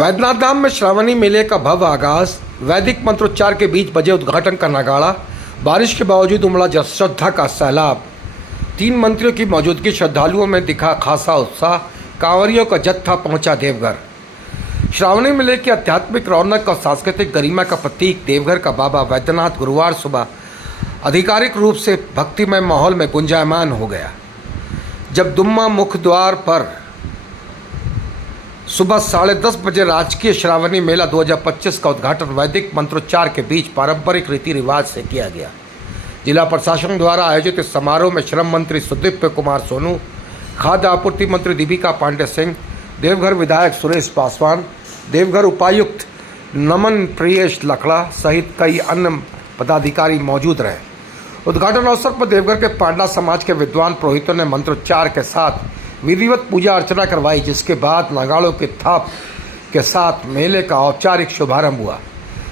वैद्यनाथ धाम में श्रावणी मेले का भव्य आगाज, वैदिक मंत्रोच्चार के बीच बजे उद्घाटन का नगाड़ा। बारिश के बावजूद उमड़ा श्रद्धा का सैलाब। 3 मंत्रियों की मौजूदगी, श्रद्धालुओं में दिखा खासा उत्साह। कांवरियों का जत्था पहुंचा देवघर। श्रावणी मेले की आध्यात्मिक रौनक और सांस्कृतिक गरिमा का प्रतीक देवघर का बाबा वैद्यनाथ गुरुवार सुबह आधिकारिक रूप से भक्तिमय माहौल में गुंजायमान हो गया। जब दुम्मा मुख्य द्वार पर सुबह 10:30 बजे राजकीय श्रावणी मेला 2025 का उद्घाटन वैदिक मंत्रोच्चार के बीच पारंपरिक रीति रिवाज से किया गया। जिला प्रशासन द्वारा आयोजित इस समारोह में श्रम मंत्री सुदीप्य कुमार सोनू, खाद्य आपूर्ति मंत्री दीपिका पांडे सिंह, देवघर विधायक सुरेश पासवान, देवघर उपायुक्त नमन प्रियेश लकड़ा सहित कई अन्य पदाधिकारी मौजूद रहे। उद्घाटन अवसर पर देवघर के पांडा समाज के विद्वान पुरोहितों ने मंत्रोच्चार के साथ विधिवत पूजा अर्चना करवाई, जिसके बाद नगाड़ों की थाप के साथ मेले का औपचारिक शुभारंभ हुआ।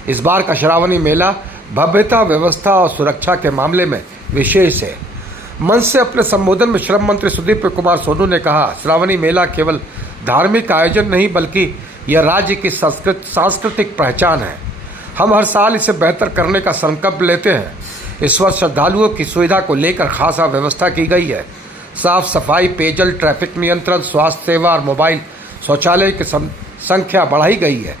इस बार का श्रावणी मेला भव्यता, व्यवस्था और सुरक्षा के मामले में विशेष है। मंच से अपने संबोधन में श्रम मंत्री सुदीप्य कुमार सोनू ने कहा, श्रावणी मेला केवल धार्मिक आयोजन नहीं बल्कि यह राज्य की सांस्कृतिक पहचान है। हम हर साल इसे बेहतर करने का संकल्प लेते हैं। इस वर्ष श्रद्धालुओं की सुविधा को लेकर खासा व्यवस्था की गई है। साफ सफाई, पेयजल, ट्रैफिक नियंत्रण, स्वास्थ्य सेवा और मोबाइल शौचालय की संख्या बढ़ाई गई है।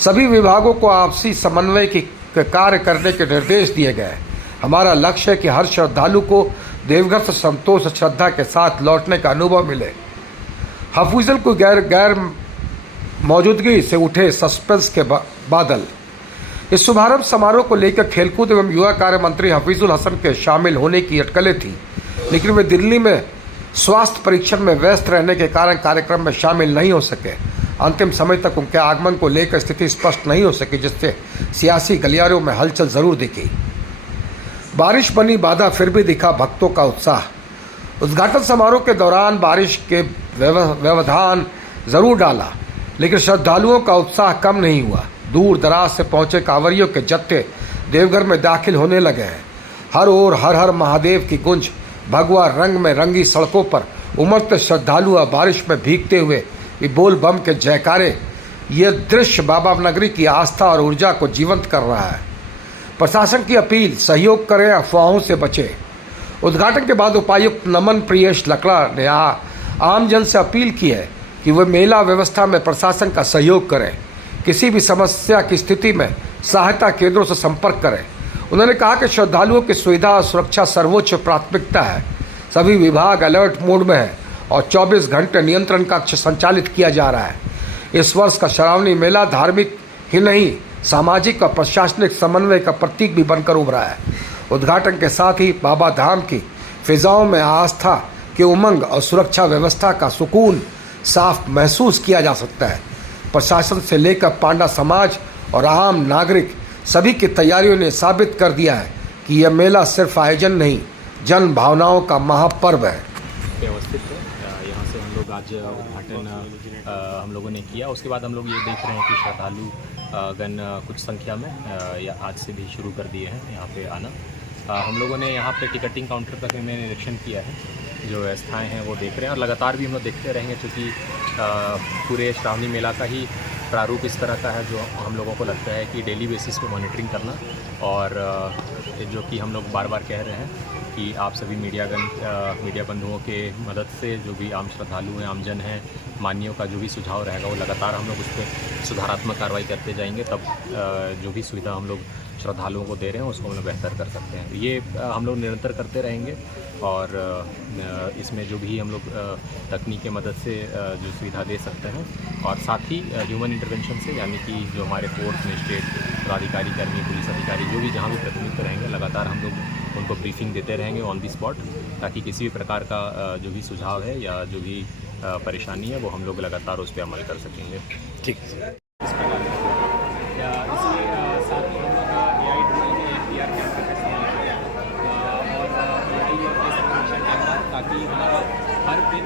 सभी विभागों को आपसी समन्वय की कार्य करने के निर्देश दिए गए हैं। हमारा लक्ष्य है कि हर श्रद्धालु को देवघर से संतोष और श्रद्धा के साथ लौटने का अनुभव मिले। हफीजुल को गैर मौजूदगी से उठे सस्पेंस के बादल। इस शुभारंभ समारोह को लेकर खेलकूद एवं युवा कार्य मंत्री हफीजुल हसन के शामिल होने की अटकलें थी, लेकिन वे दिल्ली में स्वास्थ्य परीक्षण में व्यस्त रहने के कारण कार्यक्रम में शामिल नहीं हो सके। अंतिम समय तक उनके आगमन को लेकर स्थिति स्पष्ट नहीं हो सकी, जिससे सियासी गलियारों में हलचल जरूर दिखी। बारिश बनी बाधा, फिर भी दिखा भक्तों का उत्साह। उद्घाटन समारोह के दौरान बारिश के व्यवधान जरूर डाला, लेकिन श्रद्धालुओं का उत्साह कम नहीं हुआ। दूर दराज से पहुंचे कांवरियों के जत्थे देवघर में दाखिल होने लगे हैं। हर ओर हर हर महादेव की गुंज, भगवा रंग में रंगी सड़कों पर उमड़ते श्रद्धालु बारिश में भीगते हुए बोल बम के जयकारे। ये दृश्य बाबा नगरी की आस्था और ऊर्जा को जीवंत कर रहा है। प्रशासन की अपील, सहयोग करें, अफवाहों से बचें। उद्घाटन के बाद उपायुक्त नमन प्रियेश लकड़ा ने आमजन से अपील की है कि वे मेला व्यवस्था में प्रशासन का सहयोग करें। किसी भी समस्या की स्थिति में सहायता केंद्रों से संपर्क करें। उन्होंने कहा कि श्रद्धालुओं की सुविधा और सुरक्षा सर्वोच्च प्राथमिकता है। सभी विभाग अलर्ट मोड में है और 24 घंटे नियंत्रण कक्ष संचालित किया जा रहा है। इस वर्ष का श्रावणी मेला धार्मिक ही नहीं, सामाजिक और प्रशासनिक समन्वय का प्रतीक भी बनकर उभरा है। उद्घाटन के साथ ही बाबा धाम की फिजाओं में आस्था के उमंग और सुरक्षा व्यवस्था का सुकून साफ महसूस किया जा सकता है। प्रशासन से लेकर पांडा समाज और आम नागरिक सभी की तैयारियों ने साबित कर दिया है कि यह मेला सिर्फ आयोजन नहीं, जन भावनाओं का महापर्व है। व्यवस्थित है, यहाँ से हम लोग आज उद्घाटन हम लोगों ने किया। उसके बाद हम लोग ये देख रहे हैं कि श्रद्धालु गण कुछ संख्या में या आज से भी शुरू कर दिए हैं यहाँ पे आना। हम लोगों ने यहाँ पे टिकटिंग काउंटर तक में निरीक्षण किया है, जो व्यवस्थाएं हैं वो देख रहे हैं और लगातार भी हम लोग देखते रहेंगे, क्योंकि पूरे श्रावणी मेला का ही प्रारूप इस तरह का है जो हम लोगों को लगता है कि डेली बेसिस पे मॉनिटरिंग करना। और जो कि हम लोग बार बार कह रहे हैं कि आप सभी मीडिया बंधुओं के मदद से जो भी आम श्रद्धालु हैं, आमजन हैं, मान्यों का जो भी सुझाव रहेगा वो लगातार हम लोग उस पर सुधारात्मक कार्रवाई करते जाएंगे। तब जो भी सुविधा हम लोग श्रद्धालुओं को दे रहे हैं उसको हम लोग बेहतर कर सकते हैं। ये हम लोग निरंतर करते रहेंगे और इसमें जो भी हम लोग तकनीक की मदद से जो सुविधा दे सकते हैं, और साथ ही ह्यूमन इंटरवेंशन से, यानी कि जो हमारे फोर्स मजिस्ट्रेट, पदाधिकारी, कर्मी, पुलिस अधिकारी जो भी जहाँ भी प्रतिनिधित्व रहेंगे, लगातार हम लोग उनको ब्रीफिंग देते रहेंगे ऑन दी स्पॉट, ताकि किसी भी प्रकार का जो भी सुझाव है या जो भी परेशानी है वो हम लोग लगातार उस पर अमल कर सकेंगे। ठीक है। ताकि हमारा हर दिन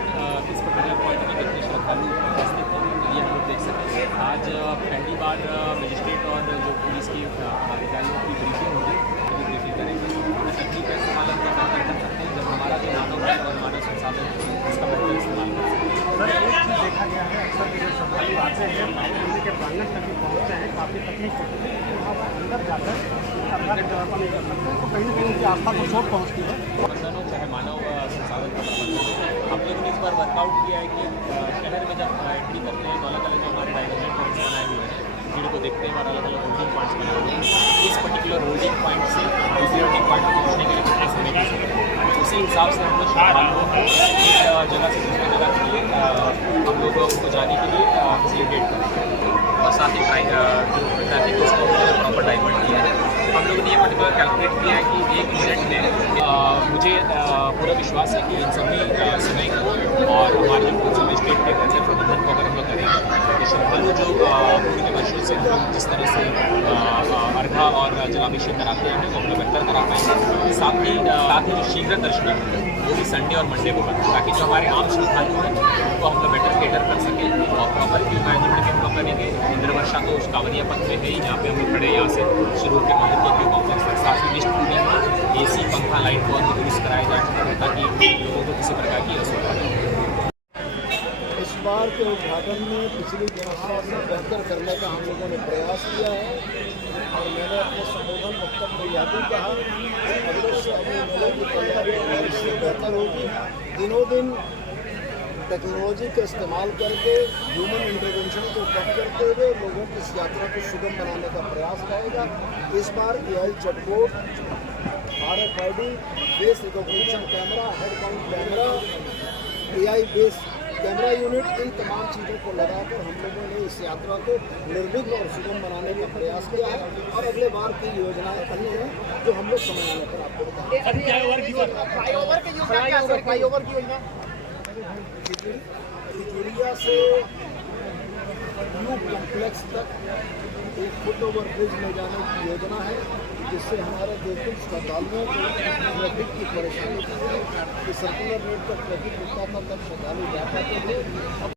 इस पर्टिकुलर पॉइंट की कितने श्रद्धालु उपस्थित हैं ये हम लोग देख सकें। आज पहली बार मजिस्ट्रेट और जो पुलिस की अधिकारियों की ब्रीफिंग होगी, वो ब्रीफिंग करेंगे। हमें तकनीक का इस्तेमाल हम कर सकते हैं जब हमारा जो मानव है और मानव संसाधन है इसका बेहतर इस्तेमाल कर सकते हैं। सर, एक चीज़ देखा गया है, अक्सर जो श्रद्धालु आते हैं प्रांगण तक पहुँचते हैं काफ़ी तकलीफ होती है, वहाँ अंदर जाकर अंदर व्यवस्था नहीं कर सकते, तो कहीं ना कहीं उनकी आस्था को चोट पहुँचती है। प्रबंधनों चाहे मानव संसाधन का प्रबंधन, हम लोगों ने इस बार वर्कआउट किया है कि शहर में जब एंट्री करते हैं तो अलग अलग जो हमारे डाइवर्जन पॉइंट्स बनाए हुए हैं, भीड़ को देखते हैं और अलग अलग होल्डिंग पॉइंट्स बनाए हुए हैं। इस पर्टिकुलर होल्डिंग पॉइंट से दूसरे होल्डिंग पॉइंट पर पहुँचने के लिए कितना समय की जरूरत है, उसी हिसाब से हम लोग श्रद्धालुओं को एक जगह से दूसरी जगह के लिए हम लोग उनको जाने के लिए फैसिलिटेट करेंगे और साथ ही ट्रैफिक को प्रॉपर डाइवर्ट किया है। हम लोगों ने ये पर्टिकुलर कैलकुलेट किया है कि 1 मिनट में मुझे पूरा विश्वास है कि इन सभी समय को और हमारे जो पूरे स्टेट के कल्चर प्रबंधन को अगर हम लोग करेंगे तो श्रद्धालु जो पूरे के वर्षों से हम लोग जिस तरह से अर्घा और जलाभिषेक कराते हैं वो हम लोग बेहतर करा पाएंगे। साथ ही जो शीघ्र दर्शन है वो भी संडे और मंडे को बनते हैं ताकि जो हमारे आम श्रद्धालु हैं उनको हम लोग बेटर केटर कर सकें और प्रॉपर क्यू मैनेजमेंट भी हम लोग करेंगे। इंद्रवर्षा तो उस कांवरिया पथ में है जहाँ पे हम लोग खड़े यहाँ से शुरू होकर महत्व के कॉम्प्लेक्स तक साथ ही लिस्ट पूरी में AC पंखा लाइट को दुरुस्त कराया जाए ताकि लोगों को किसी प्रकार की असुविधा नहीं हो। इस बार के उद्घाटन में पिछली व्यवस्था से बेहतर करने का हम लोगों ने प्रयास किया है और मैंने अपने संबोधन वक्तव्य में यह भी कहा अगले से अगले मेले की तैयारी और इससे बेहतर होगी। दिनों दिन टेक्नोलॉजी का इस्तेमाल करके ह्यूमन इंटरवेंशन को कम करते हुए लोगों की इस यात्रा को सुगम बनाने का प्रयास रहेगा। इस बार AI chatbot, RFID, face recognition camera, head count camera, AI base camera unit, इन तमाम चीज़ों को लगाकर हम लोगों ने इस यात्रा को निर्विघ्न और सुगम बनाने का प्रयास किया है और अगले बार की योजनाएं अन्य हैं जो हम लोग समय आने पर आपको बताएंगे। फ्लाईओवर की योजना खिजूरिया से न्यू कॉम्प्लेक्स तक एक फुटओवर ब्रिज ले जाने की योजना है जिससे हमारे बिल्कुल श्रद्धालुओं को ट्रैफिक की परेशानी की है कि सर्कुलर रोड पर ट्रैफिक रुकता था तब श्रद्धालु जा पाते थे।